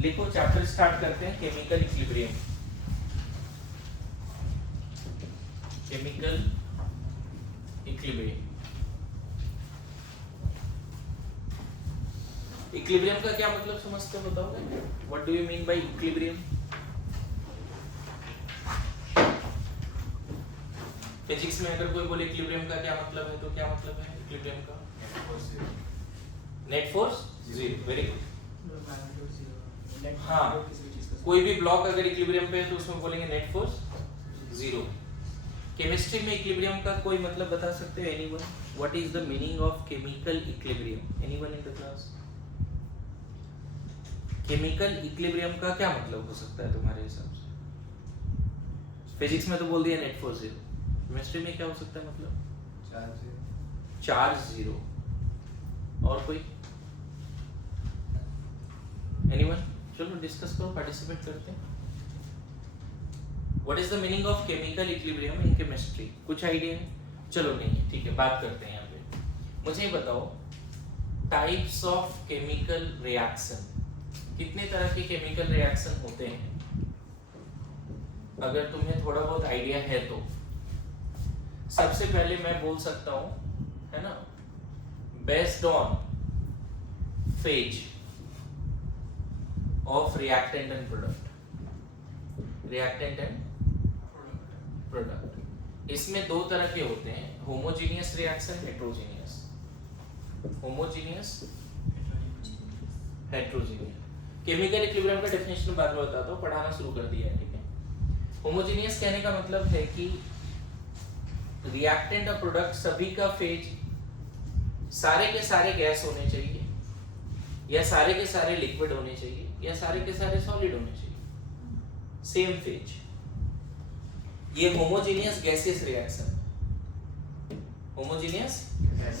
लिखो, chapter start करते हैं, chemical equilibrium. Chemical equilibrium. Equilibrium का क्या मतलब समझते हो, बताओगे? What do you mean by equilibrium? Physics में अगर कोई बोले इक्विलिब्रियम का क्या मतलब है, तो क्या मतलब है इक्विलिब्रियम का? Net force zero. Very good. हाँ, कोई भी ब्लॉक अगर इक्विलिब्रियम पे है तो उसमें बोलेंगे नेट फोर्स जीरो। केमिस्ट्री में इक्विलिब्रियम का कोई मतलब बता सकते हो anyone? What is the meaning of chemical equilibrium? Anyone in the class? Chemical equilibrium का क्या मतलब हो सकता है तुम्हारे हिसाब से? फिजिक्स में तो बोल दिया नेट फोर्स जीरो, केमिस्ट्री में क्या हो सकता है मतलब? Charge zero. और कोई? एनीवन? चलो डिस्कस करो, पार्टिसिपेट करते हैं। What is the meaning of chemical equilibrium in chemistry? कुछ आइडिया है? चलो नहीं है, ठीक है, बात करते हैं यहाँ पे। मुझे बताओ, टाइप्स ऑफ केमिकल रिएक्शन, कितने तरह के केमिकल रिएक्शन होते हैं? अगर तुम्हें थोड़ा बहुत आइडिया है तो सबसे पहले मैं बोल सकता हूं, है ना, based on phase of reactant and product. Reactant and product, इसमें दो तरह के होते हैं, homogeneous reaction, heterogeneous. Homogeneous, heterogeneous. Chemical equilibrium का डेफिनेशन बाद में बताता हूँ, पढ़ाना शुरू कर दिया है, ठीक है। होमोजेनियस कहने का मतलब है कि रिएक्टेंट और प्रोडक्ट सभी का फेज सारे के सारे गैस होने चाहिए, या सारे के सारे लिक्विड होने चाहिए, या सारे के सारे सॉलिड होने चाहिए, सेम फेज। ये homogeneous gaseous reaction, homogeneous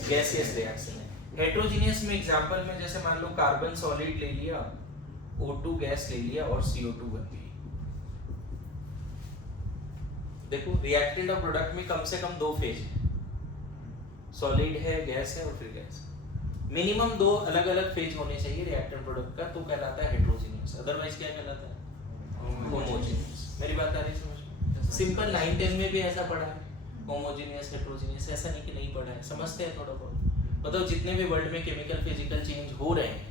gaseous reaction है। हेट्रोजेनियस में एग्जांपल में जैसे मान लो कार्बन सॉलिड ले लिया, O2 गैस ले लिया और CO2 बन गई। देखो, रिएक्टेंट और प्रोडक्ट में कम से कम दो फेज है, सॉलिड है, गैस है और फिर गैस। मिनिमम दो अलग अलग फेज होने चाहिए रिएक्टेंट प्रोडक्ट का, तो कहलाता है हेट्रोजेनियस। अदरवाइज क्या कहलाता है? होमोजेनियस। मेरी बात आ रही है समझ? सिंपल 9-10 में भी ऐसा पढ़ा है, होमोजेनियस हेट्रोजेनियस, ऐसा नहीं कि नहीं पढ़ा है, समझते हैं थोड़ा बहुत। बताओ, जितने भी वर्ल्ड में केमिकल फिजिकल चेंज हो रहे हैं,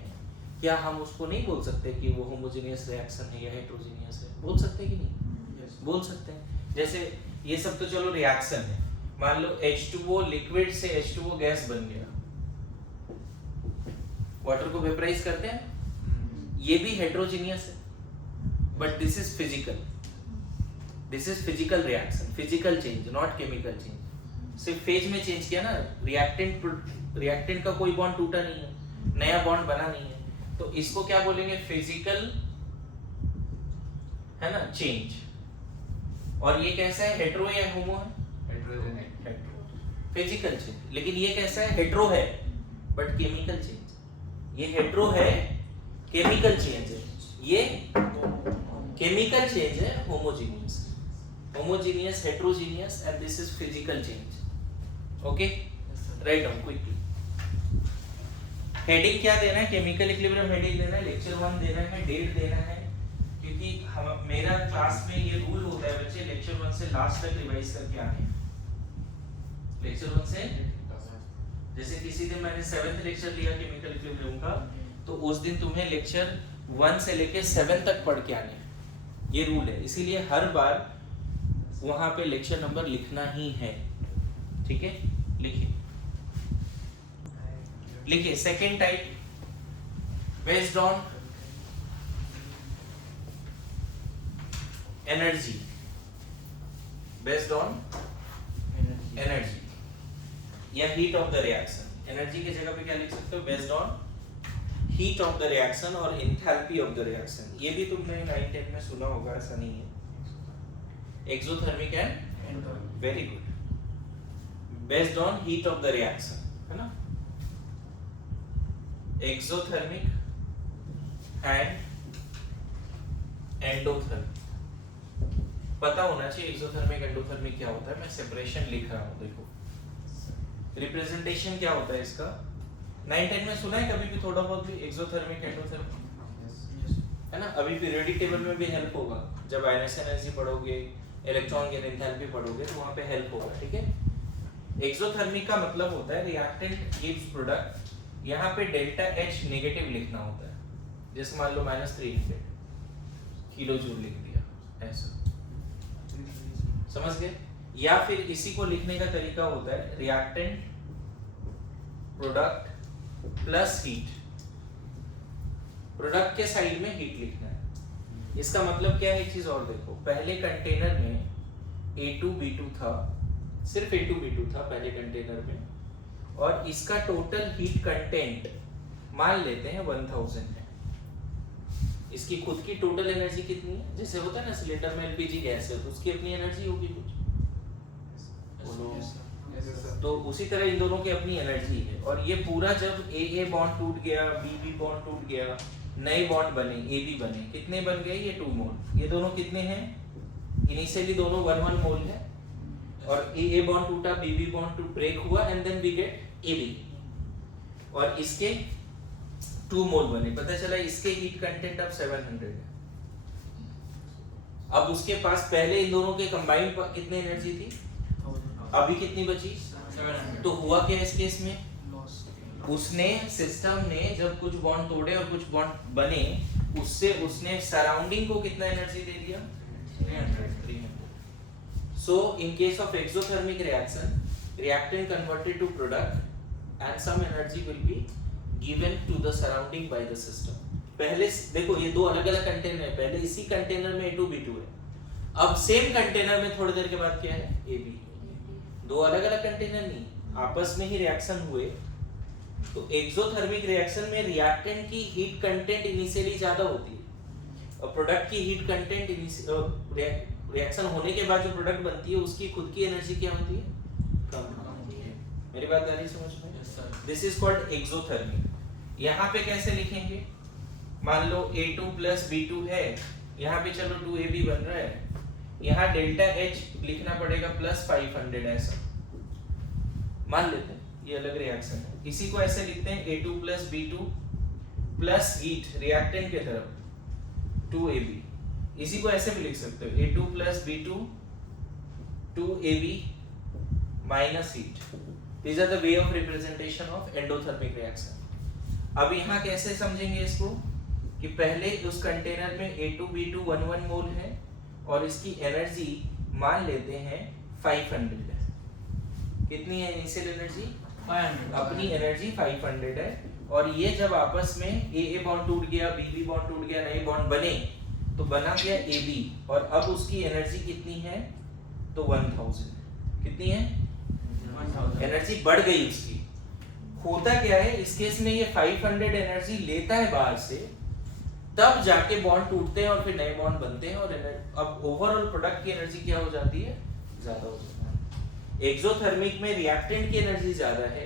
क्या हम उसको नहीं बोल सकते कि वो होमोजेनियस रिएक्शन है या हेट्रोजेनियस है? बोल सकते हैं कि नहीं? बोल सकते हैं। जैसे ये सब तो चलो रिएक्शन है, मान लो H2O लिक्विड से H2O गैस बन गया, वाटर को वेपराइज करते हैं, ये भी हेट्रोजेनियस है, but this is physical, this is physical reaction, physical change, not chemical change. सिर्फ फेज में चेंज किया ना, रिएक्टेंट का कोई बॉन्ड टूटा नहीं है, नया बॉन्ड बना नहीं है, तो इसको क्या बोलेंगे? फिजिकल, है ना, चेंज। और ये कैसा है, हेट्रो या होमो है? Hetero, physical change. लेकिन ये कैसा है? हेट्रो है बट केमिकल चेंज। ये हेट्रो है, केमिकल चेंज है, ये केमिकल चेंज है, homogeneous. Homogeneous, heterogeneous, and this is physical change. Okay, write down quickly. Heading क्या देना है? केमिकल इक्विलिब्रियम हेडिंग देना है, लेक्चर 1 देना है, डेट देना है, क्योंकि हम मेरा क्लास में ये रूल होता है बच्चे, लेक्चर 1 से लास्ट तक रिवाइज करके आने। लेक्चर 1 से, जैसे किसी दिन मैंने 7th लेक्चर लिया केमिकल इक्विलिब्रियम का, तो उस दिन तुम्हें लेक्चर 1 से लेके 7 तक पढ़ के आने, ये रूल है। इसीलिए हर बार वहां पे लेक्चर नंबर लिखना ही है, ठीक है? लिखिए, लिखिए। Second type, based on energy, based on energy या heat of the reaction. Energy की जगह पे क्या लिख सकते हो? Based on heat of the reaction और एंथैल्पी ऑफ द रिएक्शन। ये भी तुमने 9-10 में सुना होगा, ऐसा नहीं है। Exothermic and, very good, based on heat of the reaction, है ना? Exothermic and endothermic. पता होना चाहिए एक्सोथर्मिक एंडोथर्मिक क्या होता है। मैं सेपरेशन लिख रहा हूँ, देखो रिप्रेजेंटेशन क्या होता है इसका। 9-10 में सुना है कभी भी थोड़ा बहुत भी एक्सोथर्मिक एंडोथर्मिक, है ना? अभी पीरियोडिक टेबल में भी हेल्प होगा, जब आयनस एनर्जी पढ़ोगे, इलेक्ट्रॉन गेन एंथैल्पी पढ़ोगे तो वहां पे हेल्प होगा, ठीक है। एक्सोथर्मिक का मतलब होता है रिएक्टेंट गिव्स प्रोडक्ट, यहाँ पे डेल्टा एच नेगेटिव लिखना होता है, जैसे मान लो -300 किलो जूल लिख दिया ऐसा, समझ गए। या फिर इसी को लिखने का तरीका होता है reactant product plus heat, product के साइड में हीट लिखना है। इसका मतलब क्या है, एक चीज और देखो, पहले कंटेनर में A2B2 था, सिर्फ A2B2 था पहले कंटेनर में, और इसका टोटल हीट कंटेंट मान लेते हैं 1000 है। इसकी खुद की टोटल एनर्जी कितनी है, जैसे होता है ना सिलेंडर में एलपीजी गैस है तो उसकी अपनी एनर्जी होगी कुछ, तो उसी तरह इन दोनों की अपनी एनर्जी है। और ये पूरा जब ए बॉन्ड टूट गया, बी बॉन्ड टूट गया, नए बॉन्ड बने, ए बी बने, कितने बन गए, ये 2 मोल। ये दोनों कितने हैं, इनिशियली दोनों 1 मोल है, और ए बॉन्ड टूटा, बी बॉन्ड टूट ब्रेक हुआ, and then we get A B, और इसके 2 मोल बने। पता चला इसके हीट कंटेंट अब 700 है। अब उसके पास पहले इन दोनों के कंबाइंड कितनी एनर्जी थी, अभी कितनी बची, 700। तो हुआ क्या इस केस में, उसने सिस्टम ने जब कुछ बॉन्ड तोड़े और कुछ बॉन्ड बने, उससे उसने सराउंडिंग को कितना एनर्जी दे दिया, 300। So in case of exothermic reaction, reactant converted to product and some energy will be given to the surrounding by the system। पहले देखो ये दो अलग अलग कंटेनर है, पहले इसी कंटेनर में A2B2 है, अब सेम कंटेनर में थोड़ी देर के बाद क्या है, AB। दो अलग अलग कंटेनर नहीं, आपस में ही रिएक्शन हुए। तो एक्सोथर्मिक रिएक्शन में रिएक्टेंट की हीट कंटेंट इनिशियली ज्यादा होती है, और प्रोडक्ट की हीट कंटेंट रिएक्शन होने के बाद जो प्रोडक्ट बनती है उसकी खुद की एनर्जी क्या होती है, कम होती है। मेरी बात आ रही समझ में? This is called exothermic. यहाँ पे कैसे लिखेंगे, मान लो A2 प्लस B2 है, यहाँ पे चलो 2AB बन रहा है, यहाँ डेल्टा H लिखना पड़ेगा प्लस 500 ऐसा मान लेते हैं, ये अलग रिएक्शन है। इसी को ऐसे लिखते हैं A2 plus B2 plus heat reactant के तरफ 2AB। इसी को ऐसे भी लिख सकते हो A2 plus B2 2AB minus heat. These are the way of representation of endothermic reaction। अब यहाँ कैसे समझेंगे इसको, कि पहले उस कंटेनर में A2B2 1 मोल है और इसकी एनर्जी मान लेते हैं 500 है। कितनी है इनिशियल एनर्जी, 500। अपनी एनर्जी 500 है, और ये जब आपस में ए बॉन्ड टूट गया, बी बॉन्ड टूट गया, नए बॉन्ड बने, तो बना गया AB, और अब उसकी एनर्जी कितनी है, तो 1000। कितनी है, 1000। एनर्जी बढ़ गई उसकी। होता क्या है इस केस में, ये 500 एनर्जी लेता है बाहर से, तब जाके बॉन्ड टूटते हैं और फिर नए बॉन्ड बनते हैं, और अब ओवरऑल प्रोडक्ट की एनर्जी क्या हो जाती है, ज्यादा हो जाती है। एक्सोथर्मिक में रिएक्टेंट की एनर्जी ज्यादा है,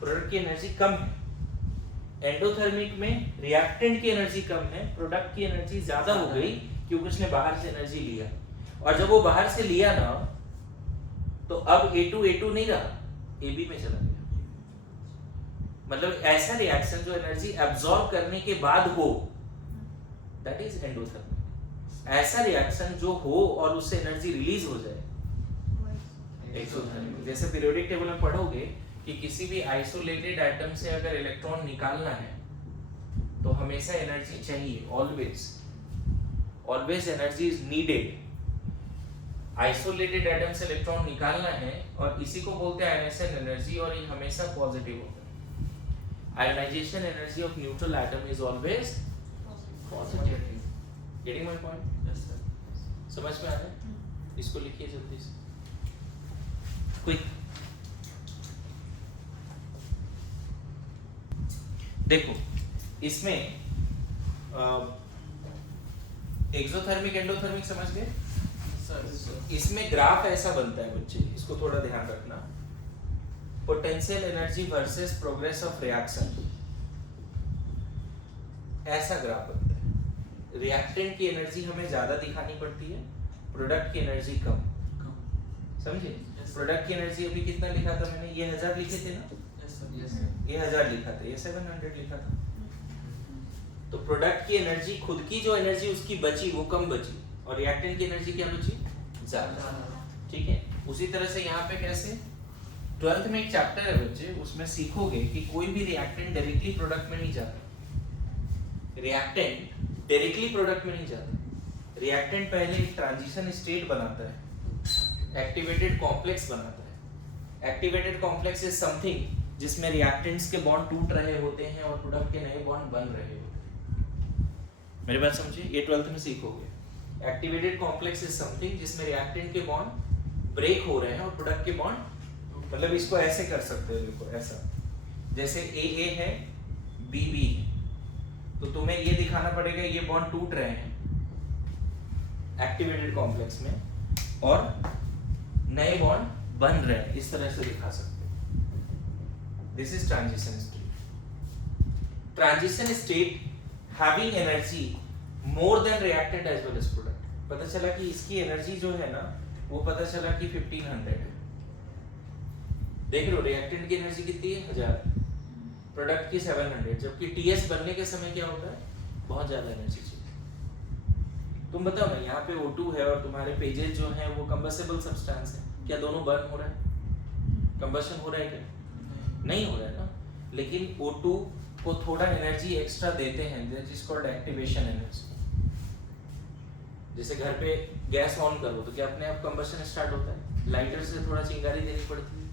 प्रोडक्ट की एनर्जी कम है। एंडोथर्मिक में रिएक्टेंट की एनर्जी कम है, प्रोडक्ट की एनर्जी ज्यादा हो गई, क्योंकि उसने बाहर से एनर्जी लिया, और जब वो बाहर से लिया ना, तो अब A2 नहीं रहा, AB में चला गया। मतलब ऐसा रिएक्शन जो एनर्जी एब्सॉर्ब करने के बाद हो, दैट इज एंडोथर्मिक। ऐसा रिएक्शन जो हो और उससे एनर्जी रिलीज हो जाए, एक्सोथर्मिक। जैसे पीरियोडिक टेबल में पढ़ोगे कि किसी भी आइसोलेटेड एटम से अगर इलेक्ट्रॉन निकालना है तो हमेशा एनर्जी चाहिए, always energy is needed. Isolated atom से इलेक्ट्रॉन निकालना है, और इसी को बोलते हैं आयनाइजेशन एनर्जी, और ये हमेशा पॉजिटिव होता है। Ionization energy of neutral atom is always positive. Getting my point? Yes sir. समझ में आ रहा है? इसको लिखिए जल्दी से, क्विक। देखो इसमें एक्सोथर्मिक एंडोथर्मिक समझ गए सर? इसमें ग्राफ ऐसा बनता है बच्चे, इसको थोड़ा ध्यान रखना। Potential energy versus progress of reaction, ऐसा ग्राफ बनता है। रिएक्टेंट की एनर्जी हमें ज्यादा दिखानी पड़ती है, प्रोडक्ट की एनर्जी कम। समझे? प्रोडक्ट की एनर्जी अभी कितना लिखा था मैंने, ये 1000 लिखे थे ना, ये 1000 लिखा था, ये 700 लिखा था। तो प्रोडक्ट की एनर्जी, खुद की जो एनर्जी उसकी बची वो कम बची, और रिएक्टेंट की एनर्जी क्या बची, ज्यादा। ठीक है, उसी तरह से यहाँ पे कैसे, 12th में एक चैप्टर है बच्चे, उसमें सीखोगे कि कोई भी रिएक्टेंट डायरेक्टली प्रोडक्ट में नहीं जाता। रिएक्टेंट डायरेक्टली प्रोडक्ट में नहीं जाता। रिएक्टेंट पहले एक ट्रांजिशन स्टेट बनाता है, एक्टिवेटेड कॉम्प्लेक्स बनाता है। एक्टिवेटेड कॉम्प्लेक्स इज समथिंग जिसमें रिएक्टेंट्स के बॉन्ड टूट रहे होते हैं और प्रोडक्ट के नए बॉन्ड बन रहे होते हैं। मेरी बात समझिए, ये 12th में सीखोगे। एक्टिवेटेड कॉम्प्लेक्स इज समथिंग जिसमें रिएक्टेंट के बॉन्ड ब्रेक हो रहे हैं और प्रोडक्ट के बॉन्ड, मतलब इसको ऐसे कर सकते हो, देखो ऐसा, जैसे AA है BB है, तो तुम्हें ये दिखाना पड़ेगा ये बॉन्ड टूट रहे हैं एक्टिवेटेड कॉम्प्लेक्स में और नए बॉन्ड बन रहे हैं, इस तरह से दिखा सकते हो। This is transition state. Transition state having energy more than reactant as well as product. पता चला कि इसकी एनर्जी जो है ना, वो पता चला कि 1500 है। देख लो रिएक्टेंट की एनर्जी कितनी है, 1000, प्रोडक्ट की 700, जबकि TS बनने के समय क्या होता है, बहुत ज्यादा एनर्जी चाहिए। तुम बताओ ना, यहाँ पे O2 है और तुम्हारे पेजेस जो हैं वो कंबस्टेबल सब्सटेंस है, क्या दोनों बर्न हो रहा है, कंबशन हो रहा है क्या, नहीं हो रहा है ना। लेकिन O2 को थोड़ा एनर्जी एक्स्ट्रा देते हैं, that is called activation energy. जैसे घर पे गैस ऑन करो तो क्या अपने आप कंबशन स्टार्ट होता है, लाइटर से थोड़ा चिंगारी देनी पड़ती है।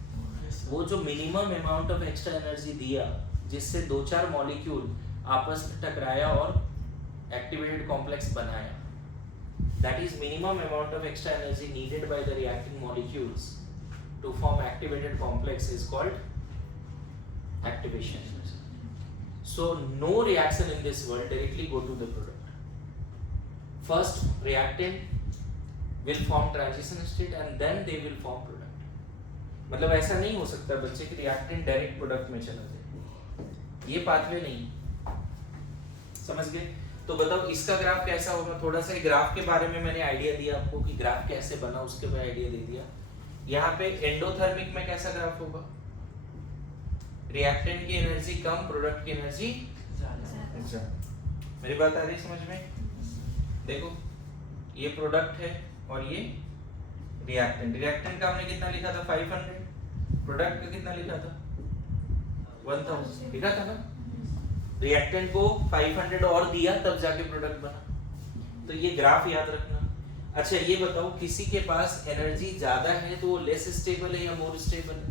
वो जो minimum amount of extra energy दिया, जिससे 2-4 मॉलिक्यूल आपस में टकराया और एक्टिवेटेड कॉम्प्लेक्स बनाया, that is minimum amount of extra energy needed by the reacting molecules to form activated complex is called activation energy. So no reaction in this world directly go to the product. First reactant will form transition state and then they will form product. मतलब ऐसा नहीं हो सकता बच्चे कि reactant direct product में चला जाए, ये पाथवे नहीं, समझ गए। तो बताओ इसका ग्राफ कैसा होगा, थोड़ा सा ग्राफ के बारे में मैंने आइडिया दिया आपको कि ग्राफ कैसे बना, उसके बाद आइडिया दे दिया। यहाँ पे एंडोथर्मिक में कैसा ग्राफ होगा, रिएक्टेंट की एनर्जी कम, प्रोडक्ट की एनर्जी ज्यादा। मेरी बात आ रही समझ में। देखो ये प्रोडक्ट है और ये रिएक्टेंट। रिएक्टेंट का हमने कितना लिखा था, 500, प्रोडक्ट का कितना लिखा था, 1000 लिखा था ना। रिएक्टेंट को 500 और दिया तब जाके प्रोडक्ट बना। तो ये ग्राफ याद रखना। अच्छा ये बताओ, किसी के पास एनर्जी ज्यादा है तो वो लेस स्टेबल है या मोर स्टेबल है,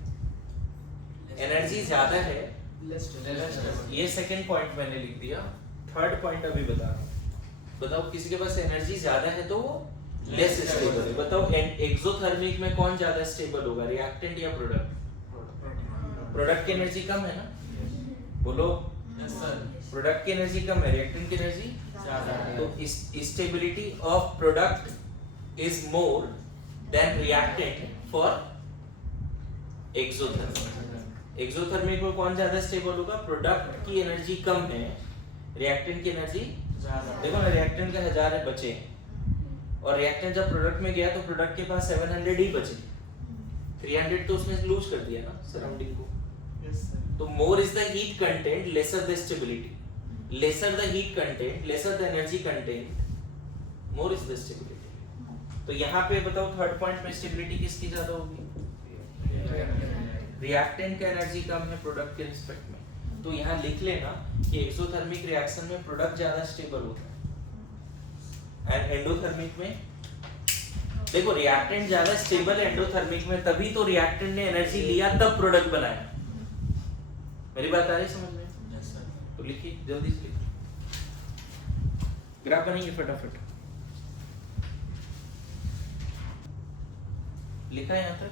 एनर्जी ज्यादा है, ये सेकंड पॉइंट मैंने लिख दिया। थर्ड पॉइंट अभी बता रहा हूं। बताओ किसी के पास एनर्जी ज्यादा है तो वो लेस स्टेबल है। बताओ एक्सोथर्मिक में कौन ज्यादा स्टेबल होगा, रिएक्टेंट या प्रोडक्ट? प्रोडक्ट की एनर्जी कम है ना, बोलो। प्रोडक्ट की एनर्जी कम है, रिएक्टेंट की एनर्जी ज्यादा है। तो stability of product is more than reactant for exothermic. Exothermic में कौन ज्यादा स्टेबल होगा, प्रोडक्ट की एनर्जी कम है, रिएक्टेंट की एनर्जी ज्यादा। देखो ना रिएक्टेंट का 1000 है बचे, और रिएक्टेंट जब प्रोडक्ट में गया तो प्रोडक्ट के पास 700 ही बचे, 300 तो उसने लूज कर दिया ना सराउंडिंग को। तो more is the heat content, lesser the stability, lesser the heat content, lesser the energy content, more is the stability. तो यहाँ पे बताओ थर्ड पॉइंट में स्टेबिलिटी किसकी ज्यादा होगी, रिएक्टेंट का एनर्जी कम है प्रोडक्ट के रिस्पेक्ट में। तो यहाँ लिख लेना कि एक्सोथर्मिक रिएक्शन में प्रोडक्ट ज्यादा स्टेबल होता है, एंड एंडोथर्मिक में देखो रिएक्टेंट ज्यादा स्टेबल है एंडोथर्मिक में, तभी तो रिएक्टेंट ने एनर्जी लिया तब प्रोडक्ट बनाया। मेरी बात आ रही समझ में? yes, तो लिखिए जल्दी से लिखिए, ग्राफ बनेंगे फटाफट। लिखा है यहाँ तक?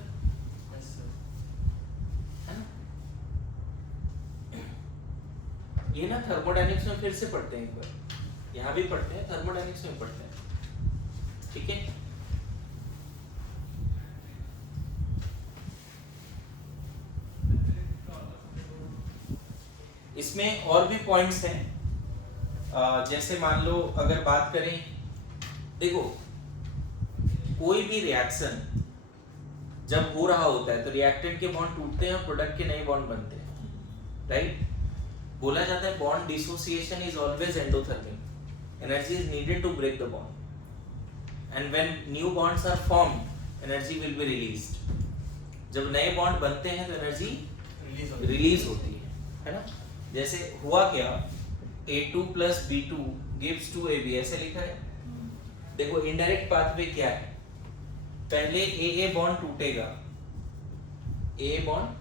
ये ना थर्मोडायनेमिक्स में फिर से पढ़ते हैं, एक बार यहाँ भी पढ़ते हैं, थर्मोडायनेमिक्स में पढ़ते हैं, ठीक है। इसमें और भी पॉइंट्स हैं, जैसे मान लो अगर बात करें, देखो कोई भी रिएक्शन जब हो रहा होता है तो रिएक्टेंट के बॉन्ड टूटते हैं और प्रोडक्ट के नए बॉन्ड बनते हैं, राइट। बोला जाता है bond dissociation is always endothermic, energy is needed to break the bond, and when new bonds are formed energy will be released. जब नए बॉन्ड बनते हैं तो एनर्जी रिलीज होती है ना। जैसे हुआ क्या, A2 plus B2 gives 2AB, ऐसे लिखा है। देखो इनडायरेक्ट पाथवे क्या है, पहले AA बॉन्ड टूटेगा, AA बॉन्ड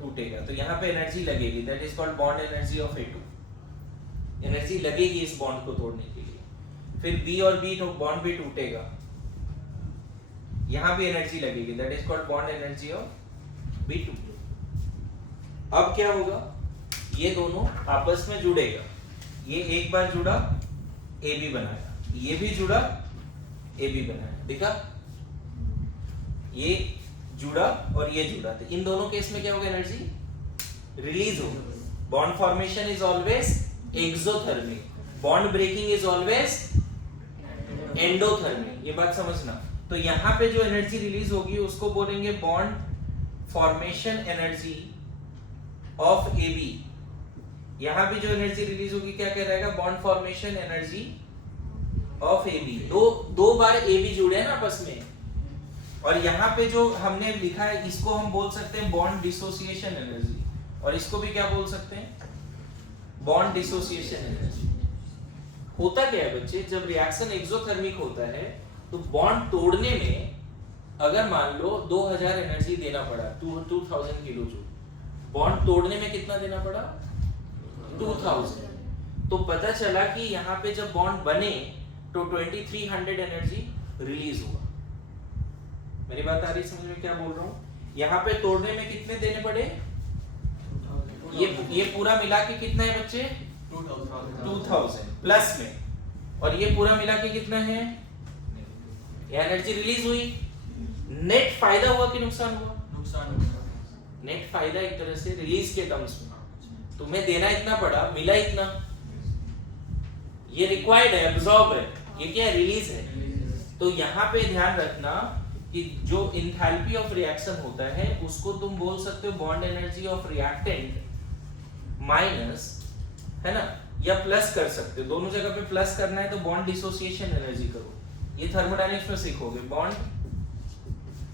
टूटेगा तो यहाँ पे एनर्जी लगेगी, that is called bond energy of A2। Energy लगेगी इस बॉन्ड को तोड़ने के लिए। फिर B और B बॉन्ड भी टूटेगा, यहाँ भी एनर्जी लगेगी, that is called bond energy of B2। अब क्या होगा, ये दोनों आपस में जुड़ेगा, ये एक बार जुड़ा AB बनाया, ये भी जुड़ा AB बनाया, देखा, ये जुड़ा और ये जुड़ा, तो इन दोनों केस में क्या होगा, एनर्जी रिलीज होगी। Bond formation is always exothermic, bond breaking is always endothermic, ये बात समझना। तो यहाँ पे जो एनर्जी रिलीज होगी उसको बोलेंगे bond formation energy of AB। यहाँ भी जो एनर्जी रिलीज होगी क्या कह रहेगा, bond formation energy of AB। दो बार AB जुड़े हैं ना आपस में, और यहाँ पे जो हमने लिखा है इसको हम बोल सकते हैं बॉन्ड डिसोसिएशन एनर्जी, और इसको भी क्या बोल सकते हैं, बॉन्ड डिसोसिएशन एनर्जी। होता क्या है बच्चे, जब रिएक्शन एक्सोथर्मिक होता है तो बॉन्ड तोड़ने में अगर मान लो 2000 एनर्जी देना पड़ा, 2000 किलो जूल, बॉन्ड तोड़ने में कितना देना पड़ा, 2000। तो पता चला कि यहाँ पे जब बॉन्ड बने तो 2300 एनर्जी रिलीज हुआ। मेरी बात आ रही समझ में, क्या बोल रहा हूँ, यहाँ पे तोड़ने में कितने देने पड़े, ये पूरा मिला के कितना है बच्चे, 2000 प्लस में, और ये पूरा मिला के कितना है, एनर्जी रिलीज हुई। नेट फायदा हुआ कि नुकसान हुआ, नेट फायदा एक तरह से रिलीज के टर्म्स में, तुम्हें देना इतना पड़ा, मिला इतना, ये रिक्वायर्ड है, एब्जॉर्ब है, ये क्या है, रिलीज है। तो यहाँ पे ध्यान रखना कि जो इंथैल्पी ऑफ रिएक्शन होता है उसको तुम बोल सकते हो bond energy of reactant minus, है ना, या प्लस कर सकते हो, दोनों जगह पे प्लस करना है तो बॉन्ड डिसोसिएशन एनर्जी करो, ये थर्मोडायनेमिक्स में सीखोगे, bond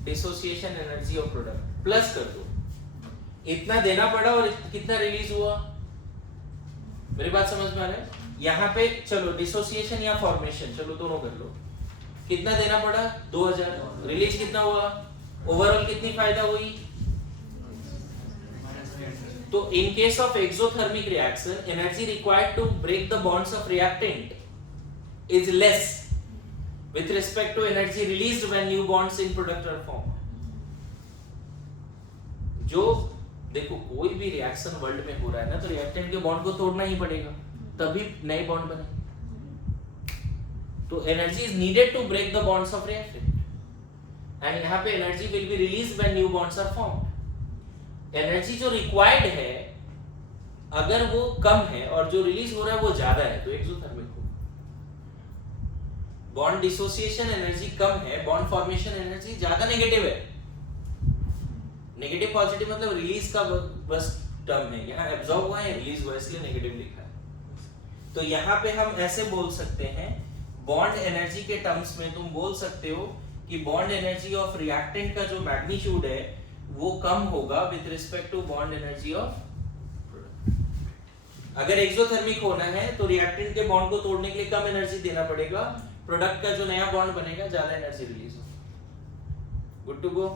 dissociation energy of product plus कर दो, इतना देना पड़ा और कितना रिलीज हुआ। मेरी बात समझ में आ रहा है, यहाँ पे चलो डिसोसिएशन या फॉर्मेशन, चलो दोनों कर लो, कितना देना पड़ा, 2000, रिलीज कितना हुआ, ओवरऑल कितनी फायदा हुई। तो in case of exothermic reaction energy required to break the bonds of reactant is less with respect to energy released when new bonds in product are formed। जो देखो कोई भी रिएक्शन वर्ल्ड में हो रहा है ना, तो रिएक्टेंट के बॉन्ड को तोड़ना ही पड़ेगा तभी नए बॉन्ड बने। तो energy is needed to break the bonds of reactant, and यहाँ पे energy will be released when new bonds are formed. Energy जो रिक्वायर्ड है अगर वो कम है और जो रिलीज हो रहा है वो ज्यादा है तो एक्सोथर्मिक हो। बॉन्ड डिसोसिएशन एनर्जी कम है, बॉन्ड फॉर्मेशन एनर्जी ज्यादा नेगेटिव है। नेगेटिव पॉजिटिव मतलब रिलीज का बस टर्म है, यहाँ एब्जॉर्ब हुआ है रिलीज हुआ इसलिए नेगेटिव लिखा है। तो यहाँ पे हम ऐसे बोल सकते हैं बॉन्ड एनर्जी के टर्म्स में तुम बोल सकते हो कि बॉन्ड एनर्जी ऑफ रिएक्टेंट का जो मैग्नीट्यूड है वो कम होगा with respect to bond energy of product. अगर एक्सोथर्मिक होना है तो रिएक्टेंट के बॉन्ड को तोड़ने के लिए कम एनर्जी देना पड़ेगा, प्रोडक्ट का जो नया बॉन्ड बनेगा ज्यादा एनर्जी रिलीज होगी। Good to go.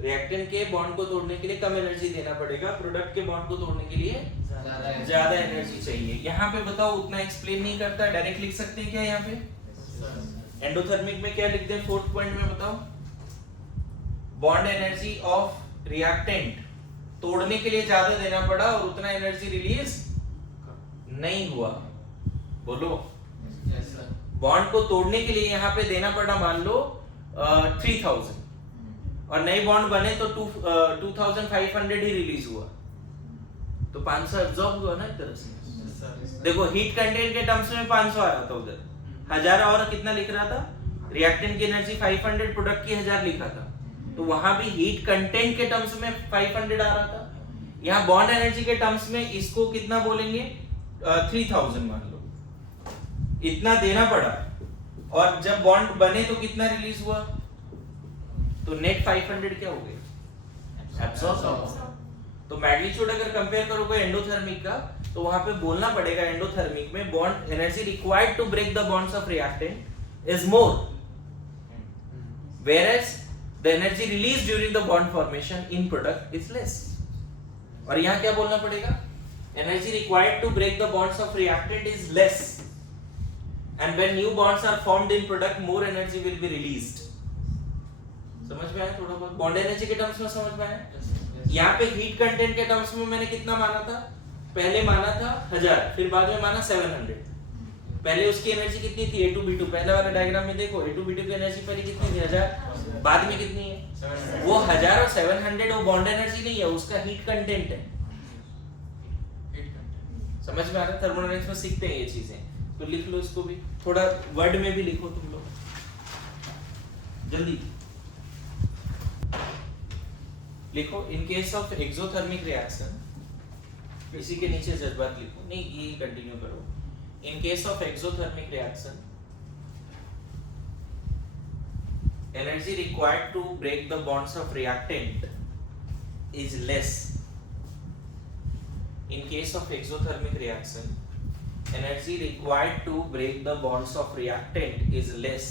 रिएक्टेंट के बॉन्ड को तोड़ने के लिए कम एनर्जी देना पड़ेगा, प्रोडक्ट के बॉन्ड को तोड़ने के लिए ज्यादा एनर्जी चाहिए। यहाँ पे बताओ उतना एक्सप्लेन नहीं करता, डायरेक्ट लिख सकते हैं क्या यहाँ पे? एंडोथर्मिक में क्या लिखते हैं फोर्थ पॉइंट में बताओ? बॉन्ड एनर्जी ऑफ रिएक्टेंट तोड़ने के लिए ज्यादा देना पड़ा और उतना एनर्जी रिलीज नहीं हुआ। बोलो। बॉन्ड को तोड़ने के लिए यहाँ पे देना पड़ा मान लो 3000 और नए बॉन्ड बने तो 2500 ही रिलीज हुआ, तो 500 एब्जॉर्ब हुआ ना एक तरह से। देखो हीट कंटेंट के टर्म्स में 500 आ रहा था उधर, 1000 और कितना लिख रहा था, रिएक्टेंट की एनर्जी 500, प्रोडक्ट की 1000 लिखा था, तो वहां भी हीट कंटेंट के टर्म्स में 500 आ रहा था। यहाँ बॉन्ड एनर्जी के टर्म्स में इसको कितना बोलेंगे 3000 मान लो, इतना देना पड़ा, और जब बॉन्ड बने तो कितना रिलीज हुआ, तो नेट 500 क्या हो गया एब्सॉर्ब। तो मैग्नीट्यूड अगर कंपेयर करोगे एंडोथर्मिक का, तो वहां पे बोलना पड़ेगा एंडोथर्मिक में bond energy required to break the bonds of reactant is more, whereas the energy released during the bond formation in product is less. और यहाँ क्या बोलना पड़ेगा, energy required to break the bonds of reactant is less, and when new bonds are formed in product more energy will be released. समझ में आया थोड़ा बहुत, बॉन्ड एनर्जी के टर्म्स में समझ में आया। यहाँ पे हीट कंटेंट के टर्म्स में मैंने कितना माना था, पहले माना था 1000, फिर बाद में माना 700। पहले उसकी एनर्जी कितनी थी A2B2, पहले वाले डायग्राम में देखो A2B2 की एनर्जी पहले कितनी थी 1000, बाद में कितनी है, वो 1000 और 700 वो बॉन्ड एनर्जी नहीं है, उसका हीट कंटेंट है। समझ में आ रहा है, थर्मोडायनेमिक्स में सीखते हैं ये चीजें, तो लिख लो इसको भी, थोड़ा वर्ड में भी लिखो तुम लोग जल्दी लिखो। इन केस ऑफ एक्सोथर्मिक रिएक्शन, इसी के नीचे जज्बात लिखो, नहीं ये कंटिन्यू करो। In case of exothermic reaction, energy required to break the bonds of reactant is less. In case of exothermic reaction, energy required to break the bonds of reactant is less.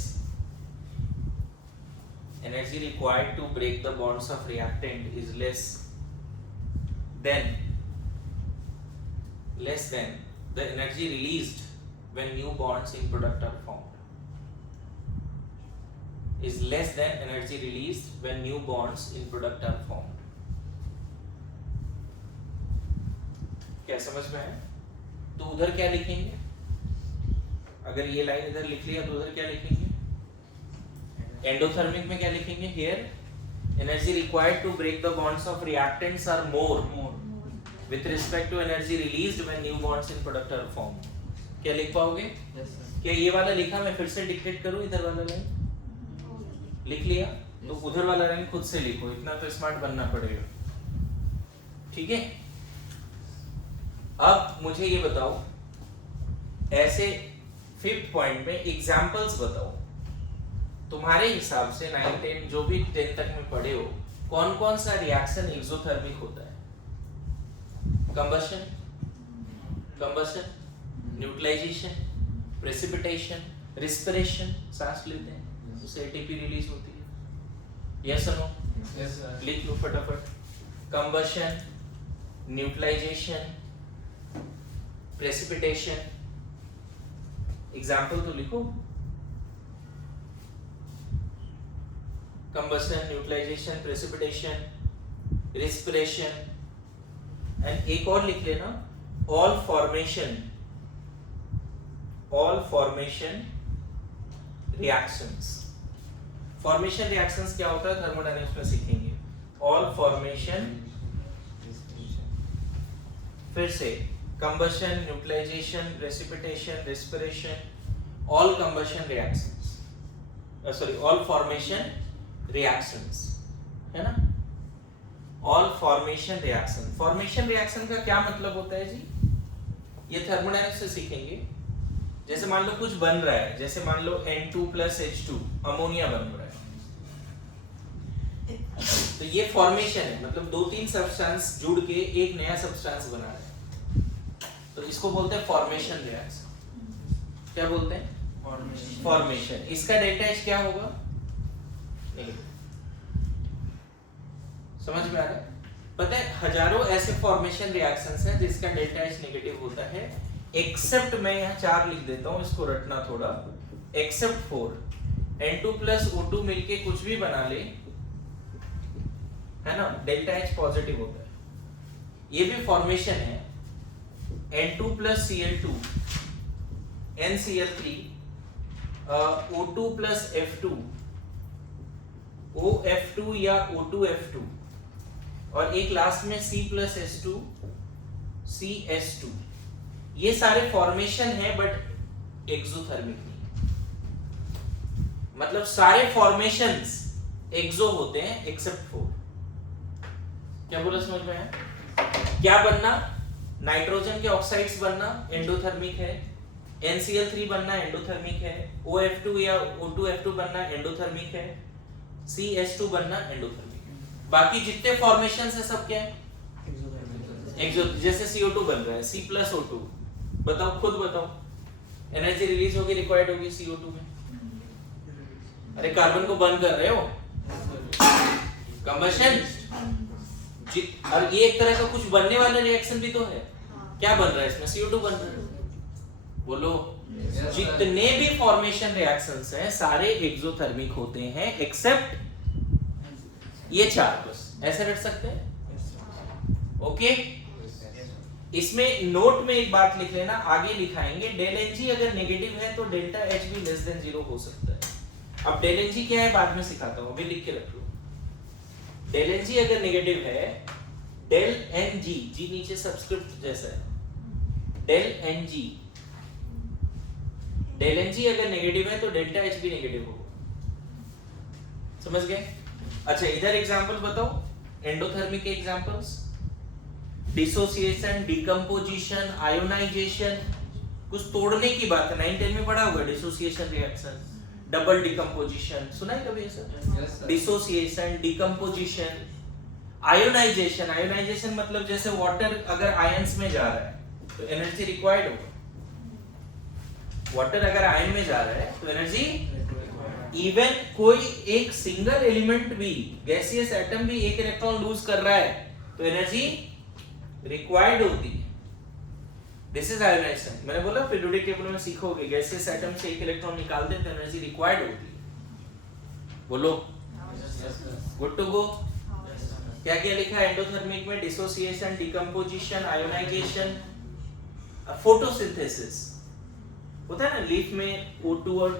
Energy required to break the bonds of reactant is less than the energy released when new bonds in product are formed, is less than energy released when new bonds in product are formed. क्या समझ में है? तो उधर क्या लिखेंगे, अगर ये लाइन इधर लिख लिया तो उधर क्या लिखेंगे, एंडोथर्मिक में क्या लिखेंगे, here energy required to break the bonds of reactants are more with respect to energy released when new bonds in product are formed. क्या लिख पाओगे? क्या ये वाला लिखा, मैं फिर से डिक्टेट करूं, इधर वाला लाइन लिख लिया, तो उधर वाला लाइन खुद से लिखो, इतना तो स्मार्ट बनना पड़ेगा, ठीक है। अब मुझे ये बताओ, ऐसे 5th पॉइंट में एग्जांपल्स बताओ, तुम्हारे हिसाब से 9, 10 जो भी 10 तक में पढ़े हो, कौन कौन सा रिएक्शन एक्सोथर्मिक होता है, कंबशन, न्यूट्रलाइजेशन, प्रेसिपिटेशन, रिस्पिरेशन, सांस लेते हैं उससे एटीपी रिलीज होती है, यस और नो, लिख लो फटाफट, कंबशन, न्यूट्रलाइजेशन, प्रेसिपिटेशन, एग्जांपल तो लिखो, combustion, neutralization, precipitation, respiration, and एक और लिख लेना, all formation reactions. Formation reactions क्या होता है थर्मोडायनेमिक्स में सीखेंगे, all formation, फिर से combustion, neutralization, precipitation, respiration, all combustion reactions, all formation reactions, है ना, all formation reaction. Formation reaction का क्या मतलब होता है जी, ये थर्मोडायनेमिक्स से सीखेंगे। जैसे मान लो कुछ बन रहा है, जैसे मान लो N2+H2 अमोनिया बन रहा है, तो ये फॉर्मेशन है, मतलब 2-3 सब्सटेंस जुड़ के एक नया सब्सटेंस बना रहे हैं, तो इसको बोलते हैं फॉर्मेशन रिएक्शन। क्या बोलते हैं, फॉर्मेशन। इसका डेल्टा H क्या होगा, नेगेटिव। समझ में आ रहा है? पता है हजारों ऐसे फॉर्मेशन रिएक्शंस हैं जिसका डेल्टा H नेगेटिव होता है, एक्सेप्ट मैं यहाँ 4 लिख देता हूँ, इसको रटना थोड़ा, एक्सेप्ट 4 N2+O2 मिलके कुछ भी बना ले, है ना, डेल्टा H पॉजिटिव होता है। ये भी फॉर्मेशन है, N2+Cl2 NCl3 O2+F2 OF2 या O2F2 और एक लास्ट में C+H2 CS2, ये सारे फॉर्मेशन है बट एक्सोथर्मिक नहीं, मतलब सारे फॉर्मेशंस एक्सो होते हैं एक्सेप्ट 4। क्या बोला, समझ में आया? क्या बनना, नाइट्रोजन के ऑक्साइड्स बनना एंडोथर्मिक है, NCl3 बनना एंडोथर्मिक है, OF2 या O2F2 बनना एंडोथर्मिक है, CH2 बनना एंडोथर्मिक है। बाकी जितने फॉर्मेशंस है सब क्या है, एक्सोथर्मिक। जैसे CO2 बन रहा है C+O2, बताओ खुद बताओ, एनर्जी रिलीज होगी, रिक्वायर्ड होगी CO2 में। अरे कार्बन को बर्न कर रहे हो, कंबशन। और ये एक तरह का कुछ बनने वाला रिएक्शन भी तो है। क्या बन रहा है इसमें, CO2 बन रहा है। बोलो जितने भी फॉर्मेशन रिएक्शंस हैं सारे एक्सोथर्मिक होते हैं एक्सेप्ट ये चार, बस ऐसे रट सकते हैं। ओके, इसमें नोट में एक बात लिख लेना, आगे लिखाएंगे डेल Ng अगर नेगेटिव है तो डेल्टा H भी लेस देन 0 हो सकता है। अब डेल Ng क्या है बाद में सिखाता हूं, अभी लिख के रख लो। डेल Ng अगर नेगेटिव है, डेल Ng, जी नीचे सब्सक्रिप्ट जैसा है, डेल Ng अगर नेगेटिव है तो डेल्टा H भी नेगेटिव होगा। समझ गए? अच्छा इधर एग्जांपल बताओ, एंडोथर्मिक के एग्जांपल्स, डिसोसिएशन, डिकम्पोजिशन, आयोनाइजेशन, कुछ तोड़ने की बात है, 9-10 में पढ़ा होगा डिसोसिएशन रिएक्शन, डबल डिकम्पोजिशन, सुना है कभी ऐसा? Dissociation, decomposition, ionisation. आयोनाइजेशन मतलब जैसे वाटर अगर आयंस में जा रहा है तो एनर्जी रिक्वायर्ड होगा। वाटर अगर आयन में जा रहा है तो एनर्जी, इवन कोई एक सिंगल एलिमेंट भी, गैसियस एटम भी एक इलेक्ट्रॉन लूज कर रहा है तो एनर्जी रिक्वायर्ड होती है। This is ionization. मैंने बोला पीरियोडिक टेबल में सीखोगे, गैसियस एटम से एक इलेक्ट्रॉन निकालते हैं तो एनर्जी रिक्वायर्ड होती है। बोलो गुड टू गो। क्या क्या लिखा है एंडोथर्मिक में, डिसोसिएशन, डिकम्पोजिशन, आयोनाइजेशन, फोटोसिंथेसिस होता है ना, लीफ में O2 और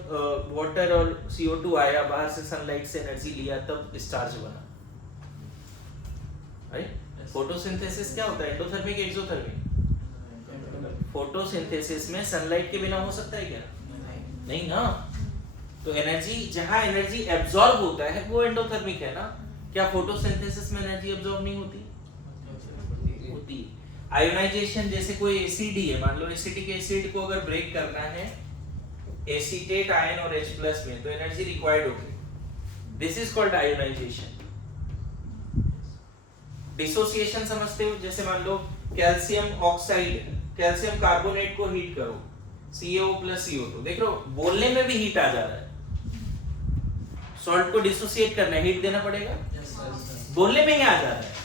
वाटर और CO2 आया, बाहर से सनलाइट से एनर्जी लिया तब स्टार्च बना। राइट? फोटोसिंथेसिस क्या होता है, एंडोथर्मिक एक्सोथर्मिक? फोटोसिंथेसिस में सनलाइट के बिना हो सकता है क्या? नहीं ना। तो एनर्जी, जहां एनर्जी एब्जॉर्ब होता है वो एंडोथर्मिक है ना। क्या फोटोसिंथेसिस में एनर्जी एब्जॉर्ब नहीं होती? होती। आयोनाइजेशन, जैसे कोई एसिड ही है, मान लो एसिटिक एसिड को अगर ब्रेक करना है एसीटेट आयन और H+ में तो एनर्जी रिक्वायर्ड होगी। This is called ionisation. Dissociation समझते हो, जैसे मान लो कैल्शियम ऑक्साइड, कैल्शियम कार्बोनेट को हीट करो, CaO + CO2, देख लो बोलने में भी हीट आ जा रहा है। सॉल्ट को डिसोसिएट करना है, हीट देना पड़ेगा, बोलने में ही आ जा रहा है।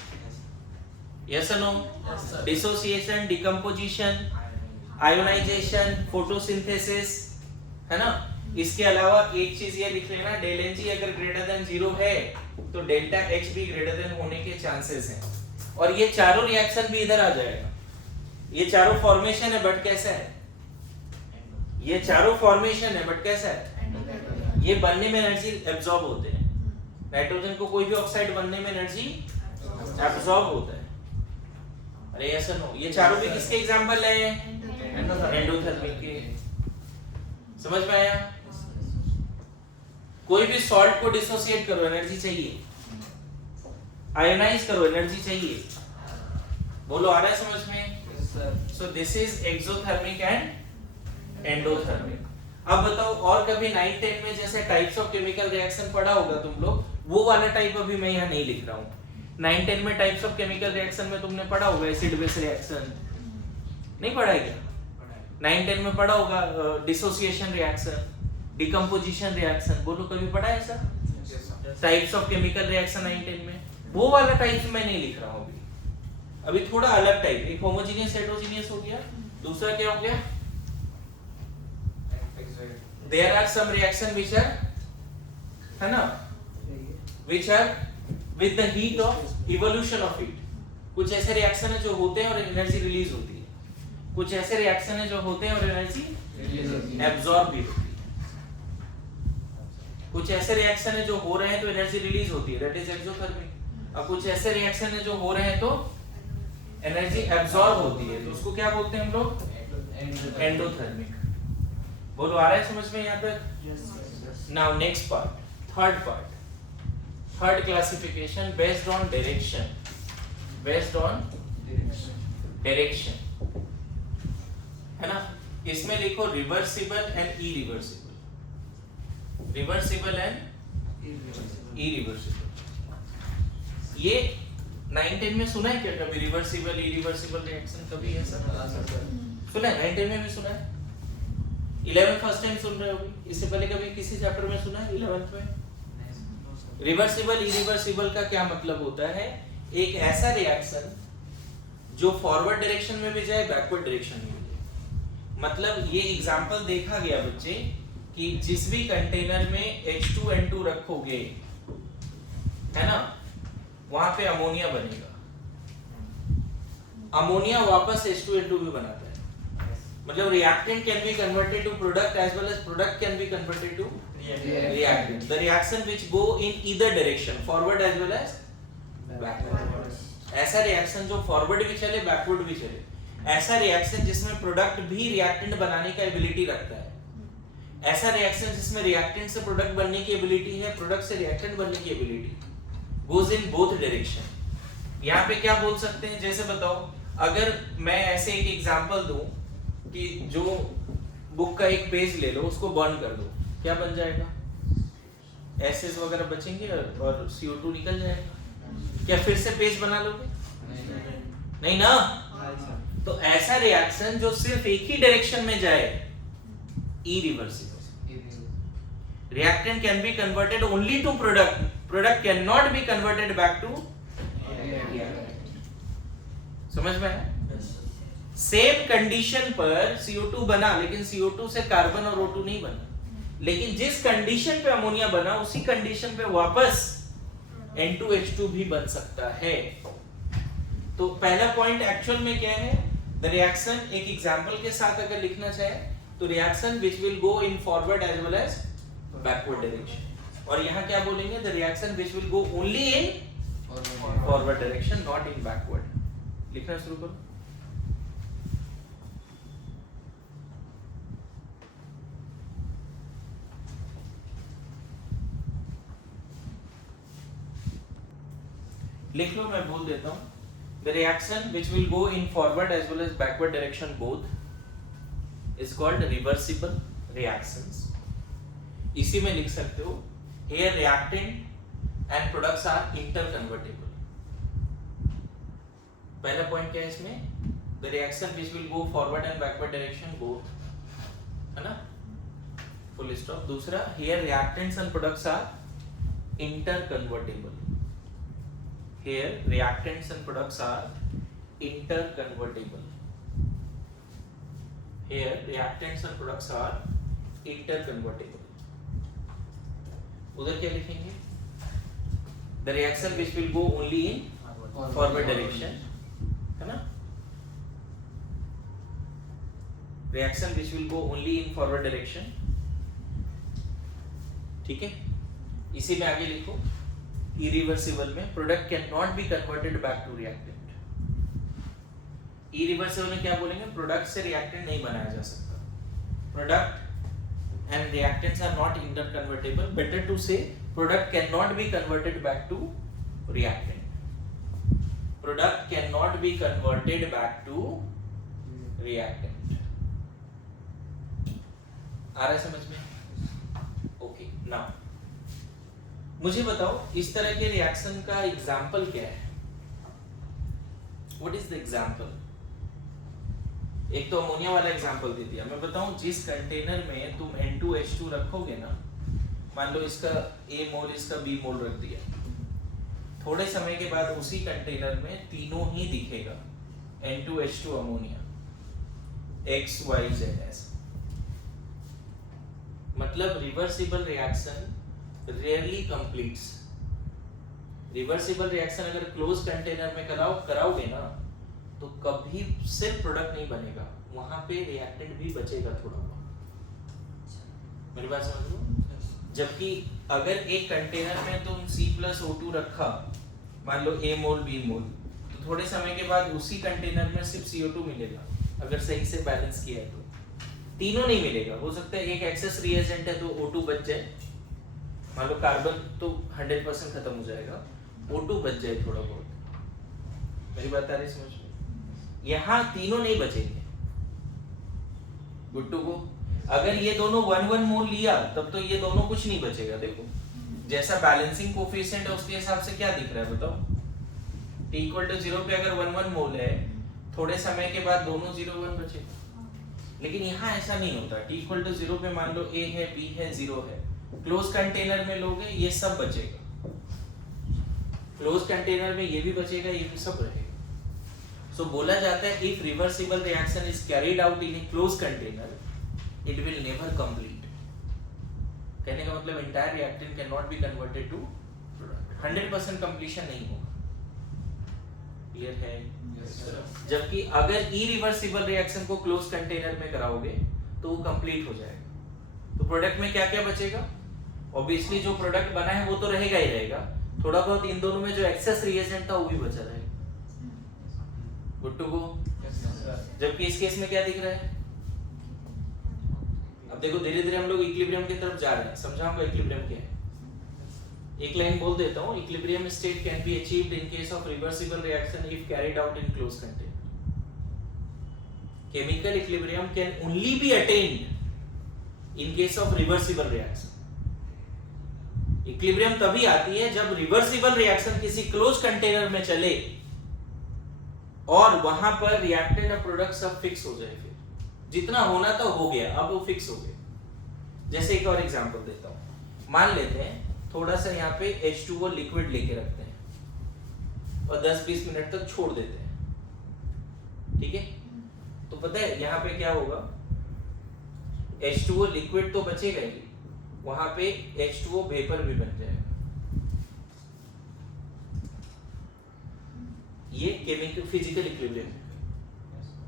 यस और no? Dissociation, decomposition, ionization, photosynthesis, है ना। इसके अलावा एक चीज ये लिख लेना, डेल Ng अगर ग्रेटर देन 0 है तो डेल्टा H भी ग्रेटर देन होने के चांसेस हैं। और ये चारों रिएक्शन भी इधर आ जाएगा। ये चारों फॉर्मेशन है बट कैसा है, ये चारों फॉर्मेशन है बट कैसा है, ये बनने में एनर्जी एब्जॉर्ब होते हैं। नाइट्रोजन को कोई भी ऑक्साइड बनने में एनर्जी एब्जॉर्ब होता है। अरे ऐसा नो, ये चारों भी किसके एग्जांपल है, एंडोथर्मिक के। समझ में आया? कोई भी सॉल्ट को डिसोसिएट करो एनर्जी चाहिए, आयोनाइज करो एनर्जी चाहिए। बोलो आ रहा है समझ में? So this is exothermic and endothermic. अब बताओ, और कभी 9-10 में जैसे टाइप्स ऑफ केमिकल रिएक्शन पढ़ा होगा तुम लोग, वो वाला टाइप अभी मैं यहाँ नहीं लिख रहा हूँ। 9-10 में टाइप्स ऑफ केमिकल रिएक्शन में तुमने पढ़ा होगा एसिड बेस रिएक्शन, नहीं पढ़ा है क्या? 9-10 में पढ़ा होगा डिसोसिएशन रिएक्शन, डिकम्पोजिशन रिएक्शन। बोलो कभी पढ़ा है ऐसा? टाइप्स ऑफ केमिकल रिएक्शन 9-10 में, वो वाला टाइप मैं नहीं लिख रहा हूँ अभी। अभी थोड़ा अलग टाइप, एक होमोजेनियस हेटेरोजेनियस हो गया, दूसरा क्या हो गया? There are some reaction which are, है ना, which are with the heat of evolution of heat। कुछ ऐसे रिएक्शन है जो होते हैं और एनर्जी रिलीज होती है, कुछ ऐसे रिएक्शन है जो होते हैं और एनर्जी एब्जॉर्ब भी होती है, कुछ ऐसे रिएक्शन है जो हो रहे हैं तो एनर्जी रिलीज होती है, दैट इज एक्सोथर्मिक। और कुछ ऐसे रिएक्शन है जो हो रहे हैं तो एनर्जी एब्जॉर्ब होती है, तो उसको क्या बोलते हैं हम लोग? एंडोथर्मिक। बोलो आ रहा है समझ में यहाँ तक? Now next part, third classification based on direction, based on direction, है ना। इसमें लिखो reversible and irreversible, reversible and irreversible. ये 9-10 में सुना है क्या कभी रिवर्सिबल इरिवर्सिबल रिएक्शन? कभी ऐसा सुना है? 9-10 में भी सुना है, 11 फर्स्ट टाइम सुन रहे हो। इससे पहले कभी किसी चैप्टर में सुना है 11th में? रिवर्सिबल इरिवर्सिबल का क्या मतलब होता है? एक ऐसा रिएक्शन जो फॉरवर्ड डायरेक्शन में भी जाए, बैकवर्ड डायरेक्शन में भी जाए। मतलब ये एग्जांपल देखा गया बच्चे कि जिस भी कंटेनर में H2N2 रखोगे, है ना, वहां पे अमोनिया बनेगा। अमोनिया वापस H2N2 भी बनाता है। मतलब reactant can be converted to product as well as product can be converted to reactant. The reaction which go in either direction, forward as well as backward. ऐसा रिएक्शन जो forward भी चले, backward भी चले। ऐसा रिएक्शन जिसमें product भी reactant बनाने का एबिलिटी रखता है। ऐसा रिएक्शन जिसमें रिएक्टेंट से प्रोडक्ट बनने की एबिलिटी है, प्रोडक्ट से रिएक्टेंट बनने की ability, goes in both direction. यहाँ पे क्या बोल सकते हैं? जैसे बताओ, अगर मैं ऐसे एक एग्जांपल दूं कि जो बुक का एक पेज ले लो, उसको बर्न कर दो, क्या बन जाएगा? एसिड्स वगैरह बचेंगे और CO2 निकल जाएगा। क्या फिर से पेज बना लोगे? नहीं ना। तो ऐसा रिएक्शन जो सिर्फ एक ही डायरेक्शन में जाए, irreversible. Reactant can be converted only to product, product can not be converted back to reactant. समझ में है? सेम कंडीशन पर CO2 बना, लेकिन CO2 से कार्बन और O2 नहीं बना। लेकिन जिस कंडीशन पे अमोनिया बना, उसी कंडीशन पे वापस N2H2 भी बन सकता है। तो पहला पॉइंट एक्चुअल में क्या है? द रिएक्शन, एक एग्जांपल के साथ अगर लिखना चाहे तो reaction which will go in forward as well as backward direction. और यहाँ क्या बोलेंगे? The reaction which will go only in forward direction, not in backward. लिखना शुरू करो। लिख लो, मैं बोल देता हूं। The reaction which will go in forward as well as backward direction both is called reversible reactions. इसी में लिख सकते हो, here reactant and products are interconvertible. पहला पॉइंट क्या है इसमें? The reaction which will go forward and backward direction both, है ना, full stop. दूसरा, here reactants and products are interconvertible. Here reactants and products are interconvertible. Here reactants and products are interconvertible. उधर क्या लिखेंगे? The reaction which will go only in forward direction, है ना? Reaction which will go only in forward direction. ठीक है? इसी में आगे लिखो, इरिवर्सिबल में product can not be converted back to reactant. Irreversible में क्या बोलेंगे? प्रोडक्ट से रिएक्टेंट नहीं बनाया जा सकता। Product and reactants are not interconvertible. Better to say product can not be converted back to reactant. Product can not be converted back to reactant. आ रहा है समझ में? ओके, नाउ मुझे बताओ, इस तरह के रिएक्शन का एग्जाम्पल क्या है? What is the example? एक तो अमोनिया वाला एग्जाम्पल दे दिया। मैं बताऊं, जिस कंटेनर में तुम N2H2 रखोगे ना, मान लो इसका A मोल, इसका B मोल रख दिया, थोड़े समय के बाद उसी कंटेनर में तीनों ही दिखेगा, N2H2 अमोनिया, XYZ ऐसा। मतलब reversible reaction rarely completes. Reversible reaction अगर क्लोज कंटेनर में कराओगे ना, तो कभी सिर्फ प्रोडक्ट नहीं बनेगा, वहां पे रिएक्टेंट भी बचेगा थोड़ा बहुत। मेरी बात समझ लो? जबकि अगर एक कंटेनर में तुम C+O2 रखा, मान लो A मोल B मोल, तो थोड़े समय के बाद उसी कंटेनर में सिर्फ CO2 मिलेगा, अगर सही से बैलेंस किया है तो। तीनों नहीं मिलेगा। हो सकता है एक एक्सेस रिएजेंट है तो O2 बच जाए, मान लो कार्बन तो 100% खत्म हो जाएगा, O2 बच जाए थोड़ा बहुत। मेरी बात आ रही समझ में? यहाँ तीनों नहीं बचेंगे। Good to go. अगर ये दोनों 1 मोल लिया तब तो ये दोनों कुछ नहीं बचेगा। देखो जैसा बैलेंसिंग कोफिशिएंट है उसके हिसाब से क्या दिख रहा है बताओ। t = 0 पे अगर 1 मोल है, थोड़े समय के बाद दोनों 0 1 बचेगा। लेकिन यहाँ ऐसा नहीं होता। t = 0 पे मान लो a है, b है, 0 है, क्लोज कंटेनर में लोगे ये सब बचेगा। क्लोज कंटेनर में ये भी बचेगा, ये भी सब रहेगा। सो बोला जाता है if reversible reaction is carried out in a close container it will never complete. कहने का मतलब entire reactant can not be converted to product. 100% completion नहीं होगा। क्लियर है? जबकि अगर इरिवर्सिबल रिएक्शन को क्लोज कंटेनर में कराओगे तो वो कंप्लीट हो जाएगा। तो प्रोडक्ट में क्या क्या बचेगा? ऑब्वियसली जो प्रोडक्ट बना है वो तो रहेगा ही रहेगा, थोड़ा बहुत इन दोनों में जो एक्सेस रिएजेंट था वो भी बचा रहेगा। Good to go. जबकि इस केस में क्या दिख रहा है? अब देखो धीरे धीरे हम लोग इक्विलिब्रियम की तरफ जा रहे हैं। समझाऊंगा इक्विलिब्रियम क्या है। एक लाइन बोल देता हूं, equilibrium state can be achieved in case of reversible reaction if carried out in close container. Chemical equilibrium can only be attained in case of reversible reaction. Equilibrium तभी आती है जब रिवर्सिबल रिएक्शन किसी close container में चले और वहां पर रिएक्टेंट और प्रोडक्ट सब फिक्स हो जाए। फिर जितना होना था हो गया, अब वो फिक्स हो गए। जैसे एक और एग्जांपल देता हूं। मान लेते हैं थोड़ा सा यहाँ पे H2O लिक्विड लेके रखते हैं और 10-20 मिनट तक छोड़ देते हैं। ठीक है? तो पता है यहाँ पे क्या होगा? H2O लिक्विड तो बचेगा ही, वहां पे H2O वेपर भी बन जाएगा। ये केमिकल फिजिकल इक्विलिब्रियम है।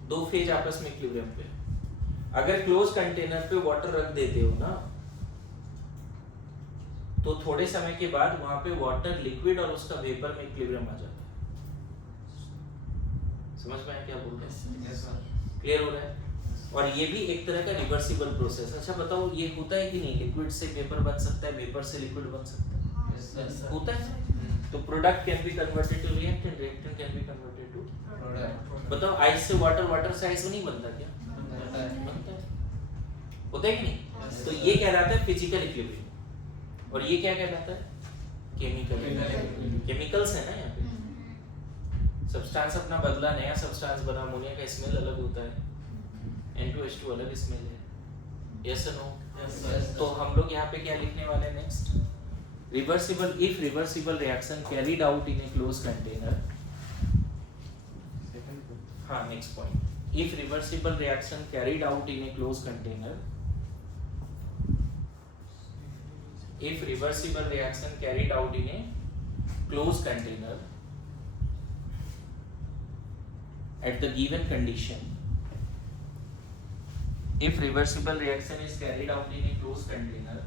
दो फेज आपस में इक्विलिब्रियम पे। अगर क्लोज कंटेनर पे वाटर रख देते हो ना तो थोड़े समय के बाद वहां पे वाटर लिक्विड और उसका वेपर में इक्विलिब्रियम आ जाता है। समझ में आया क्या बोल रहे हैं? क्लियर हो रहा है? और ये भी एक तरह का रिवर्सिबल प्रोसेस। अच्छा बताओ ये होता है कि नहीं? लिक्विड से वेपर बन सकता है, वेपर से लिक्विड बन सकता है? होता है। तो product can be converted to reactant, reactant can be converted to product. बताओ आइस से वाटर, वाटर से आइस नहीं बनता क्या? बनता है। होता है कि नहीं? तो ये कहलाता है फिजिकल इक्विलिब्रियम और ये क्या कहलाता है? केमिकल। केमिकल्स है ना यहाँ पे। सब्सटेंस अपना बदला, नया सब्सटेंस बना, अमोनिया का स्मेल अलग होता है, N2H2 अलग स्मेल है। यस और नो? तो हम लोग यहाँ पे क्या लिखने वाले हैं next? Reversible if reversible reaction carried out in a close container. हाँ next point, if reversible reaction carried out in a close container, if reversible reaction carried out in a closed container at the given condition, if reversible reaction is carried out in a closed container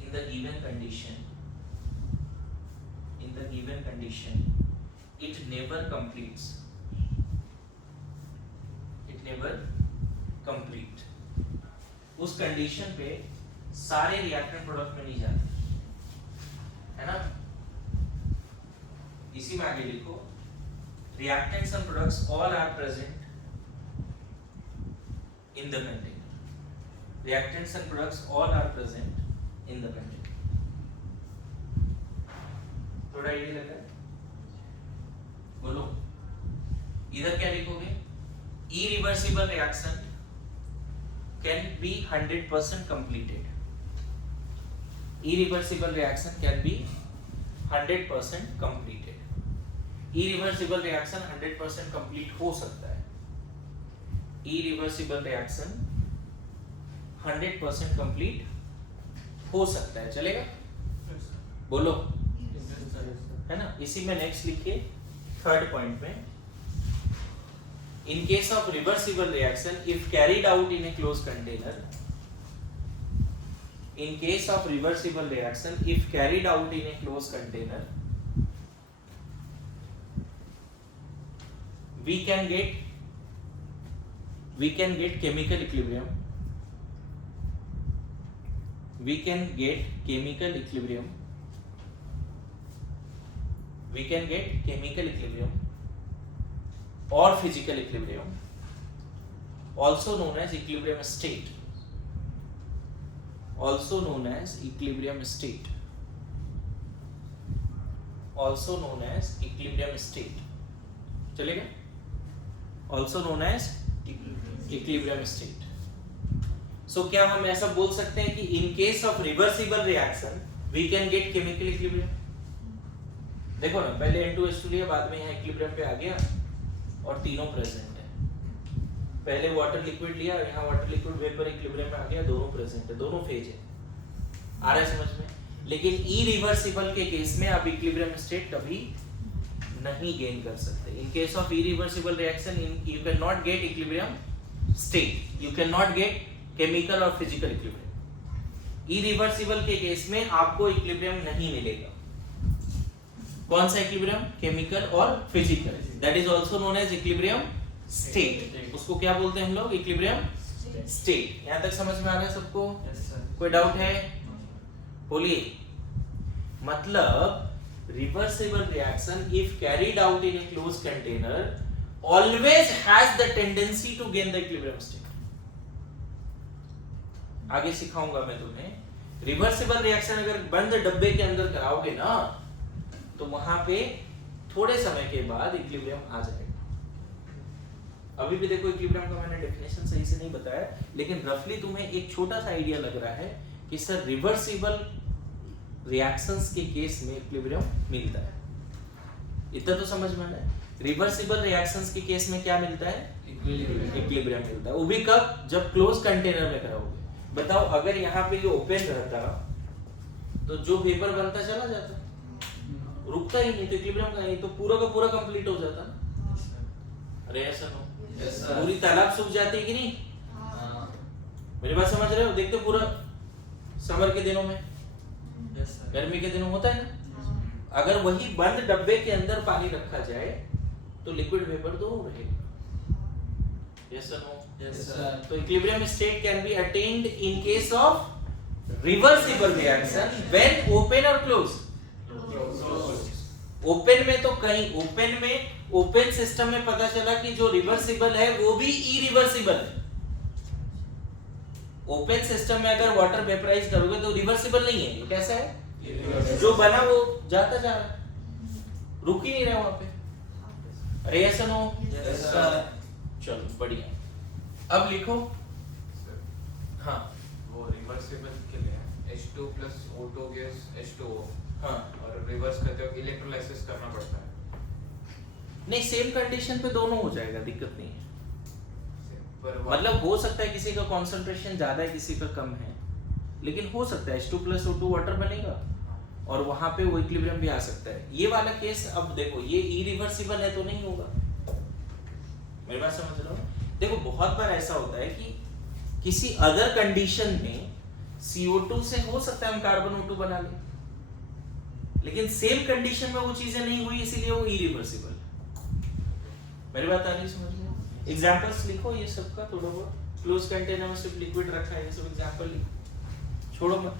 in the given condition, it never completes. उस condition पे सारे reactant product में नहीं जाते, है ना? इसी में आगे लिखो, reactants and products all are present in the container. Reactants and products all are present in the container. थोड़ा आइडिया लगा? बोलो इधर क्या लिखोगे? Irreversible reaction can be 100% completed. Irreversible reaction can be 100% completed. Irreversible reaction 100% complete हो सकता है। Irreversible reaction 100% complete हो सकता है, चलेगा? बोलो, है ना? इसी में नेक्स्ट लिखिए थर्ड पॉइंट में, in case of reversible reaction if carried out in a closed container, in case of reversible reaction if carried out in a closed container, we can get chemical equilibrium. We can get chemical equilibrium. We can get chemical equilibrium और physical equilibrium, also known as equilibrium state, also known as equilibrium state, also known as equilibrium state, चलेगा? Also known as equilibrium state. So क्या हम ऐसा बोल सकते हैं कि in case of reversible reaction we can get chemical equilibrium? देखो ना, पहले N2H2 लिया, बाद में यहाँ इक्विलिब्रियम पे आ गया और तीनों प्रेजेंट है। पहले वाटर लिक्विड लिया, यहाँ वाटर लिक्विड वेपर इक्विलिब्रियम में आ गया, दोनों प्रेजेंट है, दोनों फेज है। आ रहा है समझ में? लेकिन इरिवर्सिबल के केस में आप इक्विलिब्रियम स्टेट कभी नहीं गेन कर सकते। In case of irreversible reaction you can not get equilibrium state, you can not get chemical और फिजिकल इक्विलिब्रियम। इरिवर्सिबल के केस में आपको इक्विलिब्रियम नहीं मिलेगा। कौन सा इक्विलिब्रियम? केमिकल और physical. That is also known as equilibrium state. उसको क्या बोलते हैं हम लोग? Equilibrium state. यहां तक समझ में आ रहा है सबको? कोई डाउट है? बोलिए। मतलब reversible reaction if carried out in a close container always has the tendency to gain the equilibrium state. आगे सिखाऊंगा मैं तुम्हें। रिवर्सिबल रिएक्शन अगर बंद डब्बे के अंदर कराओगे ना, तो वहां पे थोड़े समय के बाद इक्विलिब्रियम आ जाएगा। अभी भी देखो, इक्विलिब्रियम का मैंने डेफिनेशन सही से नहीं बताया, लेकिन रफली तुम्हें एक छोटा सा आइडिया लग रहा है कि सर रिवर्सिबल रिएक्शंस के केस में इक्विलिब्रियम मिलता है। इतना तो समझ में आया। रिवर्सिबल रिएक्शंस के केस में क्या मिलता है? इक्विलिब्रियम मिलता है। वो भी कब? जब क्लोज कंटेनर में कराओगे। बताओ, अगर यहाँ पे ये ओपन रहता तो जो वेपर बनता चला जाता, रुकता ही नहीं, तो इक्विलिब्रियम का नहीं, तो पूरा का पूरा कंप्लीट हो जाता। अरे ऐसा हो, पूरी तालाब सूख जाती है कि नहीं? मेरी बात समझ रहे हो? देखते पूरा समर के दिनों में, गर्मी के दिनों होता है ना, अगर वही बंद डब्बे के अंदर पानी रखा जाए तो लिक्विड वेपर दोनों रहेगा। यस और नो? Yes sir. तो equilibrium state can be attained in case of reversible reaction when open और क्लोज। ओपन में तो कहीं ओपन सिस्टम में पता चला कि जो रिवर्सिबल है वो भी इरिवर्सिबल है। ओपन सिस्टम में अगर वाटर वेपराइज करोगे तो रिवर्सिबल नहीं है। ये कैसा है? जो बना वो जाता जा रहा, रुक ही नहीं रहा वहां पे। अरे ऐसा नो? चलो बढ़िया। अब लिखो। हाँ, वो रिवर्सिबल के लिए H2 plus O2 gives H2O। हाँ, और रिवर्स करते हो इलेक्ट्रोलाइसिस करना पड़ता है। नहीं, सेम कंडीशन पे दोनों हो जाएगा, दिक्कत नहीं है। मतलब हो सकता है किसी का कंसंट्रेशन ज्यादा है, किसी का कम है, लेकिन हो सकता है H2 plus O2 वाटर बनेगा और वहां पे वो इक्विलिब्रियम भी आ सकता है। ये वाला केस अब देखो, ये इरिवर्सिबल है तो नहीं होगा। मेरी बात समझ रहे हो? देखो, बहुत बार ऐसा होता है कि किसी अदर कंडीशन में CO2 से हो सकता है हम कार्बन O2 बना लें, लेकिन सेम कंडीशन में वो चीजें नहीं हुई, इसीलिए वो इरिवर्सिबल है। मेरी बात आ रही समझ में? एग्जांपल्स लिखो ये सब का थोड़ा बहुत। क्लोज कंटेनर में सिर्फ लिक्विड रखा है, ये सब एग्जांपल लिखो, छोड़ो मत।